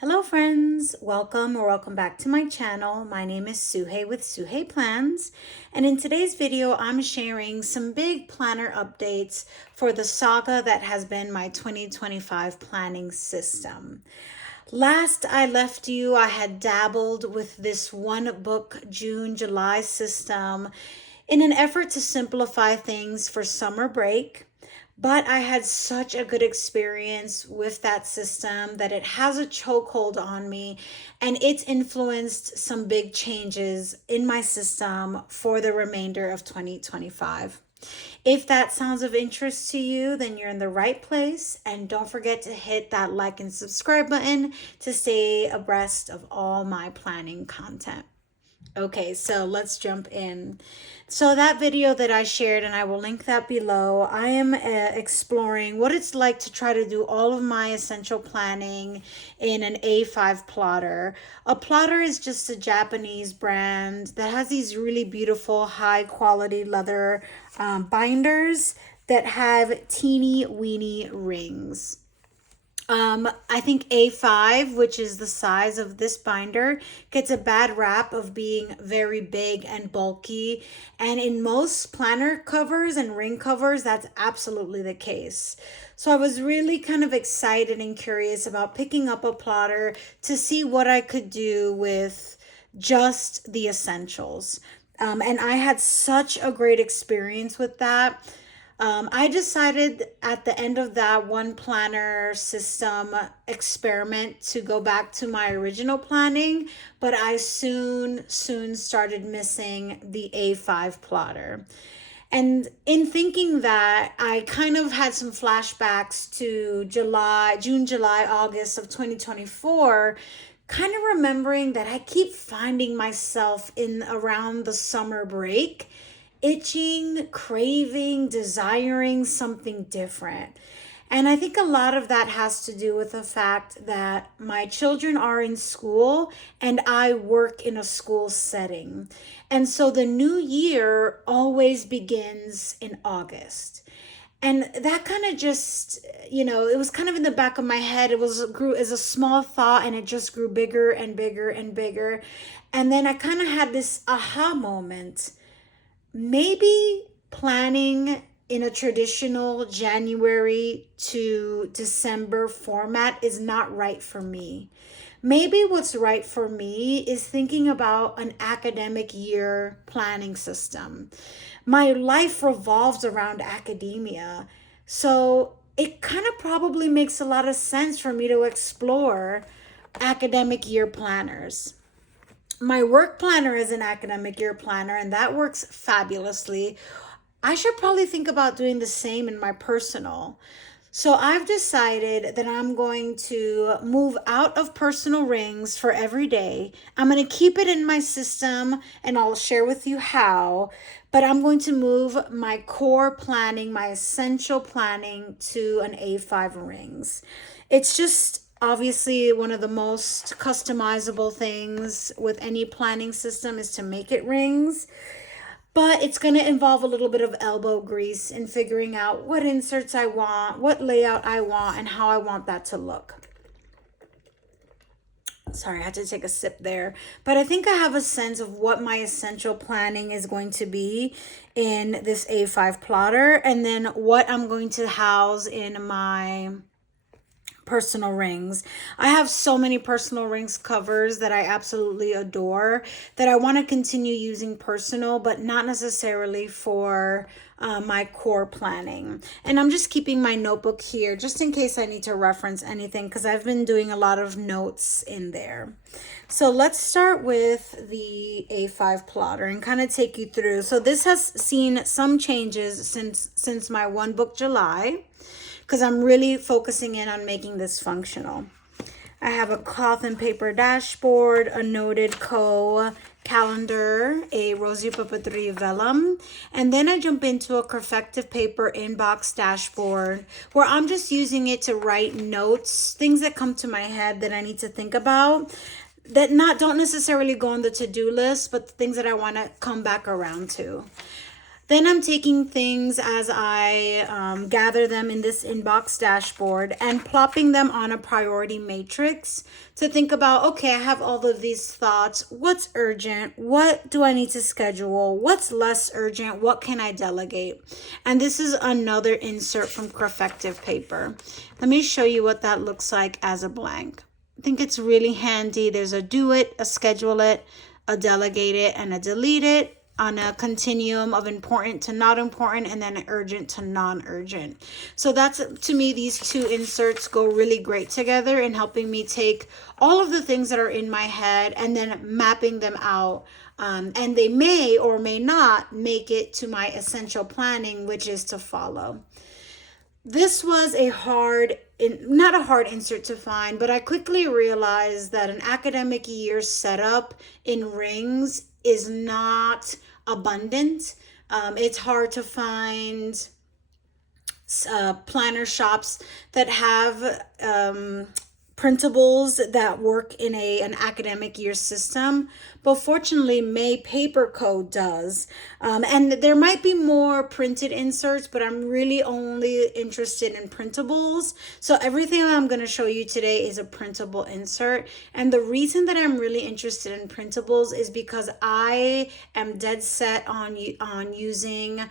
Hello friends, welcome back to my channel. My name is Suhey with Suhey Plans, and in today's video I'm sharing some big planner updates for the saga that has been my 2025 planning system. Last I left you, I had dabbled with this one book June-July system in an effort to simplify things for summer break. But I had such a good experience with that system that it has a chokehold on me, and it's influenced some big changes in my system for the remainder of 2025. If that sounds of interest to you, then you're in the right place. And don't forget to hit that like and subscribe button to stay abreast of all my planning content. Okay, so let's jump in. So that video that I shared, and I will link that below, I am exploring what it's like to try to do all of my essential planning in an A5 plotter. A plotter is just a Japanese brand that has these really beautiful high quality leather binders that have teeny weeny rings. I think A5, which is the size of this binder, gets a bad rap of being very big and bulky. And in most planner covers and ring covers, that's absolutely the case. So I was really kind of excited and curious about picking up a plotter to see what I could do with just the essentials. And I had such a great experience with that. I decided at the end of that one planner system experiment to go back to my original planning, but I soon started missing the A5 plotter. And in thinking that, I kind of had some flashbacks to June, July, August of 2024, kind of remembering that I keep finding myself in around the summer break itching, craving, desiring something different. And I think a lot of that has to do with the fact that my children are in school and I work in a school setting. And so the new year always begins in August. And that kind of just, it was kind of in the back of my head. It grew as a small thought, and it just grew bigger and bigger and bigger. And then I kind of had this aha moment. Maybe planning in a traditional January to December format is not right for me. Maybe what's right for me is thinking about an academic year planning system. My life revolves around academia, so it kind of probably makes a lot of sense for me to explore academic year planners. My work planner is an academic year planner, and that works fabulously. I should probably think about doing the same in my personal. So I've decided that I'm going to move out of personal rings for every day. I'm going to keep it in my system, and I'll share with you how, but I'm going to move my core planning, my essential planning, to an A5 rings. It's just obviously one of the most customizable things with any planning system is to make it rings, but it's going to involve a little bit of elbow grease in figuring out what inserts I want, what layout I want, and how I want that to look. Sorry, I had to take a sip there, but I think I have a sense of what my essential planning is going to be in this A5 plotter, and then what I'm going to house in my personal rings. I have so many personal rings covers that I absolutely adore that I want to continue using personal, but not necessarily for my core planning. And I'm just keeping my notebook here just in case I need to reference anything, because I've been doing a lot of notes in there. So let's start with the A5 plotter and kind of take you through. So this has seen some changes since my one book July, because I'm really focusing in on making this functional. I have a cloth and paper dashboard, a noted calendar, a Rosie Papeterie vellum, and then I jump into a Crefective paper inbox dashboard where I'm just using it to write notes, things that come to my head that I need to think about, that don't necessarily go on the to-do list, but things that I want to come back around to. Then I'm taking things as I gather them in this inbox dashboard and plopping them on a priority matrix to think about, okay, I have all of these thoughts. What's urgent? What do I need to schedule? What's less urgent? What can I delegate? And this is another insert from Crafective paper. Let me show you what that looks like as a blank. I think it's really handy. There's a do it, a schedule it, a delegate it, and a delete it on a continuum of important to not important, and then urgent to non-urgent. So that's, to me, these two inserts go really great together in helping me take all of the things that are in my head and then mapping them out. And they may or may not make it to my essential planning, which is to follow. This was not a hard insert to find, but I quickly realized that an academic year setup in rings is not abundant. It's hard to find planner shops that have printables that work in an academic year system, but fortunately May Paper Co. does. And there might be more printed inserts, but I'm really only interested in printables. So everything I'm going to show you today is a printable insert. And the reason that I'm really interested in printables is because I am dead set on using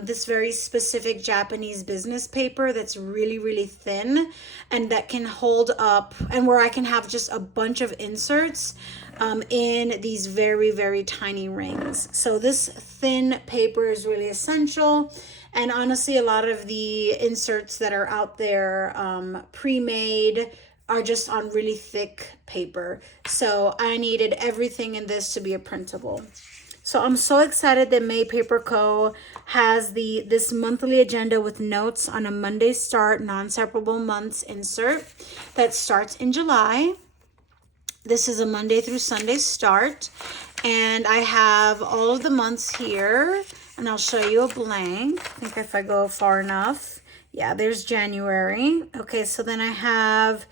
this very specific Japanese business paper that's really, really thin and that can hold up, and where I can have just a bunch of inserts in these very, very tiny rings. So this thin paper is really essential. And honestly, a lot of the inserts that are out there pre-made are just on really thick paper. So I needed everything in this to be a printable. So I'm so excited that May Paper Co. has this monthly agenda with notes on a Monday start, non-separable months insert that starts in July. This is a Monday through Sunday start. And I have all of the months here, and I'll show you a blank. I think if I go far enough. Yeah, there's January. Okay, so then I have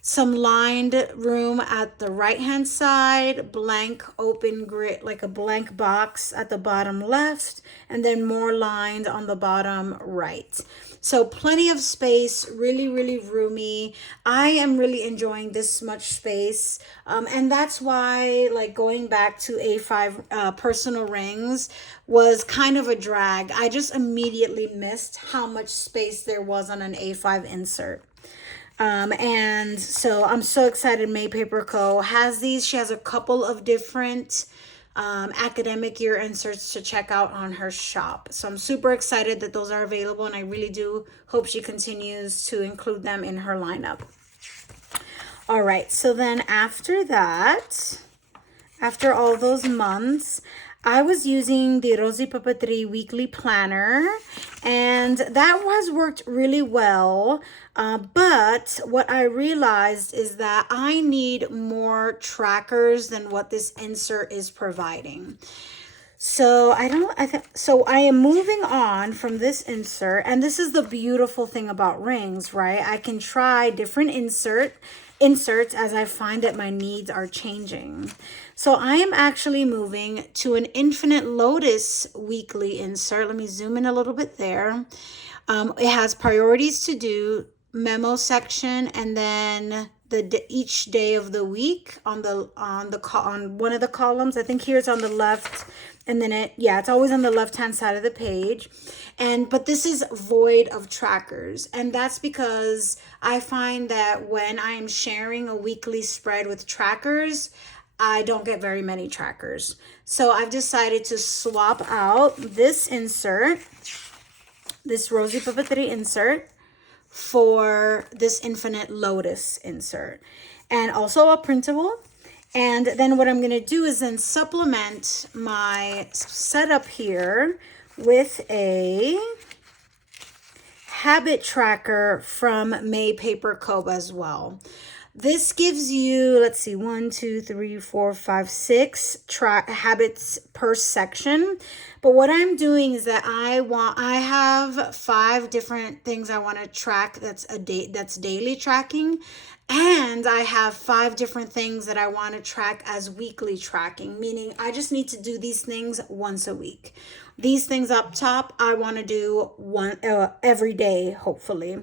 some lined room at the right hand side, blank open grid, like a blank box at the bottom left, and then more lined on the bottom right. So plenty of space, really, really roomy. I am really enjoying this much space. And that's why, like, going back to A5 personal rings was kind of a drag. I just immediately missed how much space there was on an A5 insert. And so I'm so excited May Paper Co. has these. She has a couple of different academic year inserts to check out on her shop. So I'm super excited that those are available, and I really do hope she continues to include them in her lineup. All right, so then after that, after all those months, I was using the Rosy Papeterie weekly planner, and that has worked really well. But what I realized is that I need more trackers than what this insert is providing. So I am moving on from this insert, and this is the beautiful thing about rings, right? I can try different inserts as I find that my needs are changing. So I am actually moving to an Infinite Lotus weekly insert. Let me zoom in a little bit there. It has priorities to do, memo section, and then each day of the week on one of the columns. I think here it's on the left, and then it's always on the left hand side of the page. But this is void of trackers, and that's because I find that when I am sharing a weekly spread with trackers, I don't get very many trackers. So I've decided to swap out this insert, this Rosy Papeterie insert, for this Infinite Lotus insert, and also a printable. And then what I'm going to do is then supplement my setup here with a habit tracker from May Paper Co. as well. This gives you, let's see, 1, 2, 3, 4, 5, 6 habits per section. But what I'm doing is that I have 5 different things I want to track that's daily tracking. And I have 5 different things that I want to track as weekly tracking, meaning I just need to do these things once a week. These things up top, I want to do one every day, hopefully.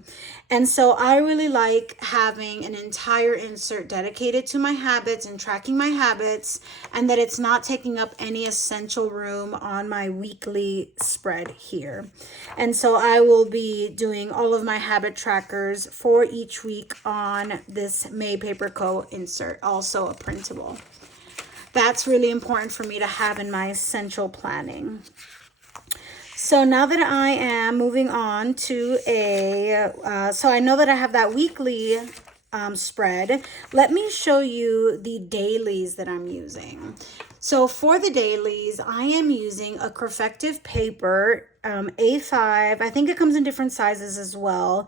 And so I really like having an entire insert dedicated to my habits and tracking my habits, and that it's not taking up any essential room on my weekly spread here. And so I will be doing all of my habit trackers for each week on this May Paper Co. insert, also a printable. That's really important for me to have in my essential planning. So now that I am moving on to so I know that I have that weekly spread. Let me show you the dailies that I'm using. So for the dailies, I am using a Crefective paper, A5. I think it comes in different sizes as well.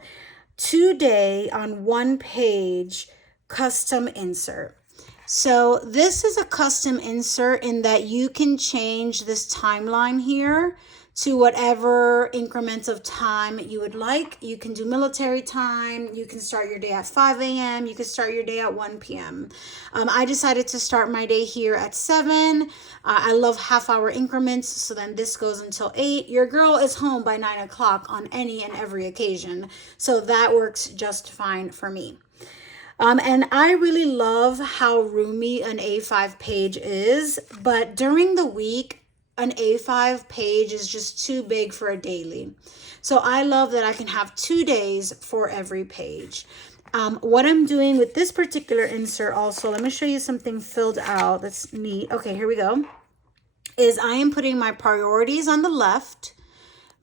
2-day on 1-page custom insert. So this is a custom insert in that you can change this timeline here to whatever increments of time you would like. You can do military time. You can start your day at 5 a.m. You can start your day at 1 p.m. I decided to start my day here at 7. I love half-hour increments, so then this goes until 8. Your girl is home by 9 o'clock on any and every occasion, so that works just fine for me. And I really love how roomy an A5 page is, but during the week, an A5 page is just too big for a daily. So I love that I can have 2 days for every page. What I'm doing with this particular insert also, let me show you something filled out that's neat. Okay, here we go. Is I am putting my priorities on the left,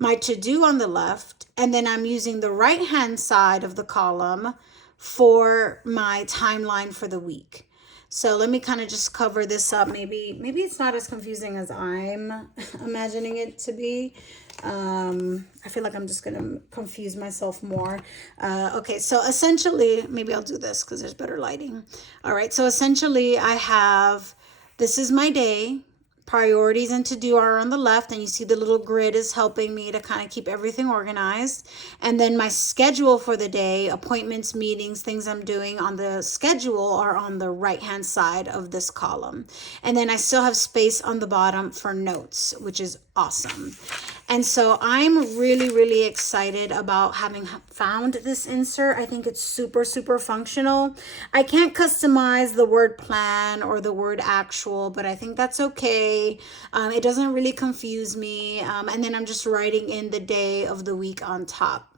my to-do on the left, and then I'm using the right-hand side of the column for my timeline for the week. So let me kind of just cover this up. Maybe it's not as confusing as I'm imagining it to be. I feel like I'm just going to confuse myself more. Okay, so essentially, maybe I'll do this because there's better lighting. All right, so essentially I have, this is my day. Priorities and to do are on the left, and you see the little grid is helping me to kind of keep everything organized. And then my schedule for the day, appointments, meetings, things I'm doing on the schedule are on the right hand side of this column. And then I still have space on the bottom for notes, which is awesome. And so I'm really excited about having found this insert. I think it's super functional. I can't customize the word plan or the word actual, but I think that's okay. It doesn't really confuse me. And then I'm just writing in the day of the week on top.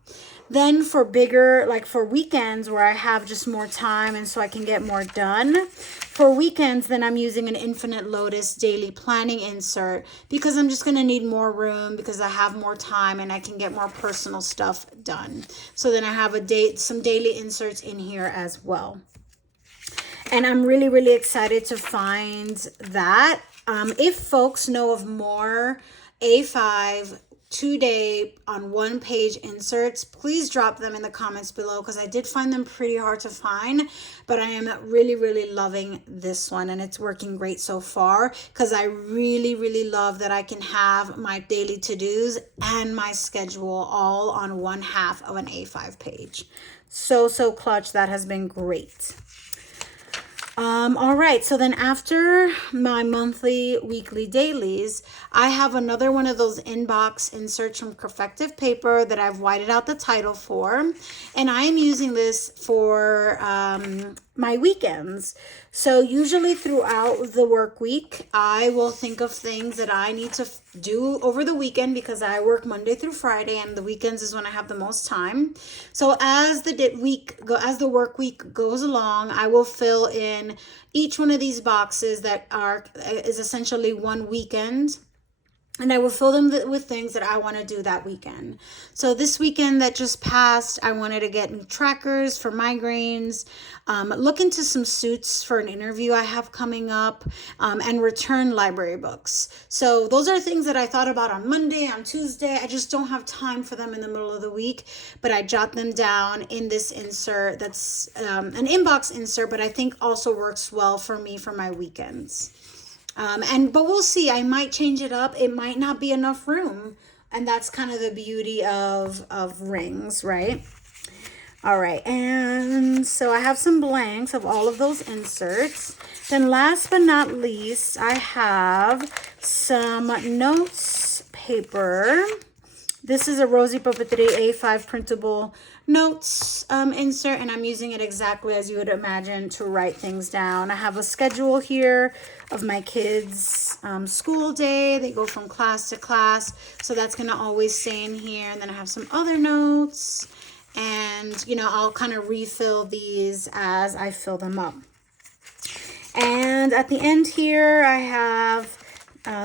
Then for bigger, like for weekends where I have just more time and so I can get more done, for weekends, then I'm using an Infinite Lotus daily planning insert because I'm just going to need more room because I have more time and I can get more personal stuff done. So then I have some daily inserts in here as well. And I'm really excited to find that. If folks know of more A5 2-day on 1-page inserts, please drop them in the comments below because I did find them pretty hard to find, but I am really loving this one and it's working great so far because I really love that I can have my daily to-dos and my schedule all on 1/2 of an A5 page. So clutch. That has been great. All right, so then after my monthly, weekly dailies, I have another one of those inbox inserts from Crefective paper that I've whited out the title for, and I am using this for my weekends. So usually throughout the work week, I will think of things that I need to do over the weekend because I work Monday through Friday and the weekends is when I have the most time. So as the work week goes along, I will fill in each one of these boxes that is essentially one weekend. And I will fill them with things that I want to do that weekend. So this weekend that just passed, I wanted to get new trackers for migraines, look into some suits for an interview I have coming up, and return library books. So those are things that I thought about on Monday, on Tuesday. I just don't have time for them in the middle of the week, but I jot them down in this insert that's an inbox insert, but I think also works well for me for my weekends. But we'll see. I might change it up. It might not be enough room. And that's kind of the beauty of rings, right? All right. And so I have some blanks of all of those inserts. Then last but not least, I have some notes paper. This is a Rosy Papeterie A5 printable notes insert, and I'm using it exactly as you would imagine to write things down. I have a schedule here of my kids' school day. They go from class to class, so that's going to always stay in here. And then I have some other notes, and, you know, I'll kind of refill these as I fill them up. And at the end here, I have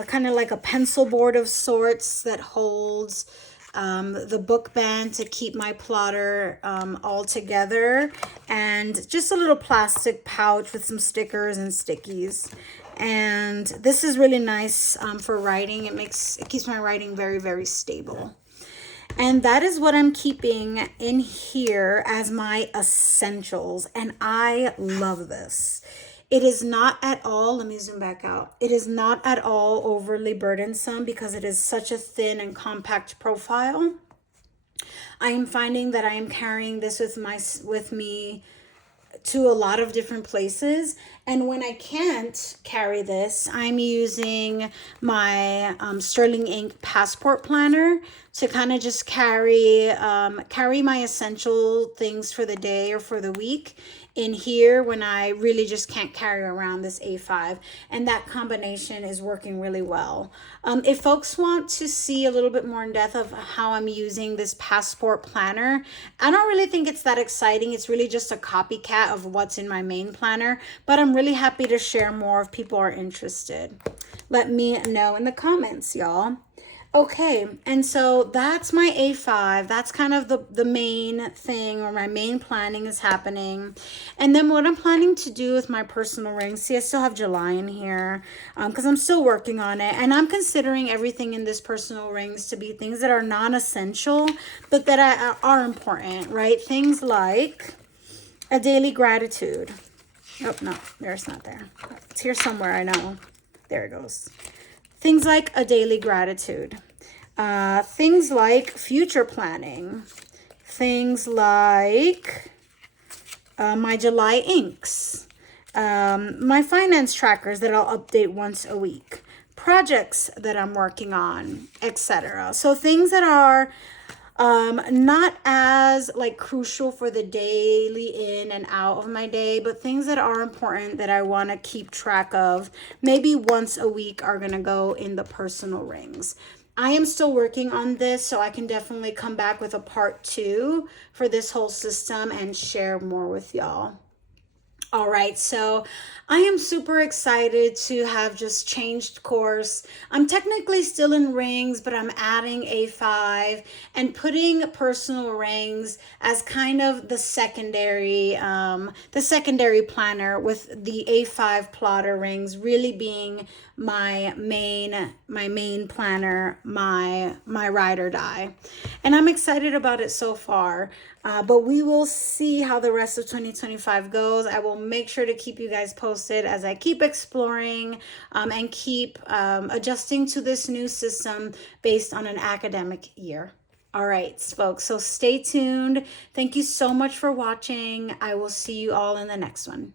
kind of like a pencil board of sorts that holds the book band to keep my plotter all together, and just a little plastic pouch with some stickers and stickies. And this is really nice for writing. It keeps my writing very, very stable. And that is what I'm keeping in here as my essentials, and I love this. It is not at all, let me zoom back out. It is not at all overly burdensome because it is such a thin and compact profile. I am finding that I am carrying this with me to a lot of different places. And when I can't carry this, I'm using my Sterling Ink Passport Planner to kind of just carry my essential things for the day or for the week in here when I really just can't carry around this A5, and that combination is working really well. If folks want to see a little bit more in depth of how I'm using this passport planner, I don't really think it's that exciting. It's really just a copycat of what's in my main planner, but I'm really happy to share more if people are interested. Let me know in the comments, y'all. Okay, and so that's my A5. That's kind of the main thing, or my main planning is happening. And then what I'm planning to do with my personal rings, see, I still have July in here because I'm still working on it. And I'm considering everything in this personal rings to be things that are non-essential, but that are important, right? Things like a daily gratitude. Oh, no, there's not there. It's here somewhere, I know. There it goes. Things like a daily gratitude. Things like future planning. Things like my July inks. My finance trackers that I'll update once a week. Projects that I'm working on, etc. So things that are not as like crucial for the daily in and out of my day, but things that are important that I want to keep track of, maybe once a week, are going to go in the personal rings. I am still working on this, so I can definitely come back with a part 2 for this whole system and share more with y'all. All right, so I am super excited to have just changed course. I'm technically still in rings, but I'm adding A5 and putting personal rings as kind of the secondary planner, with the A5 plotter rings really being my main planner, my ride or die. And I'm excited about it so far. But we will see how the rest of 2025 goes. I will make sure to keep you guys posted as I keep exploring and keep adjusting to this new system based on an academic year. All right, folks, so stay tuned. Thank you so much for watching. I will see you all in the next one.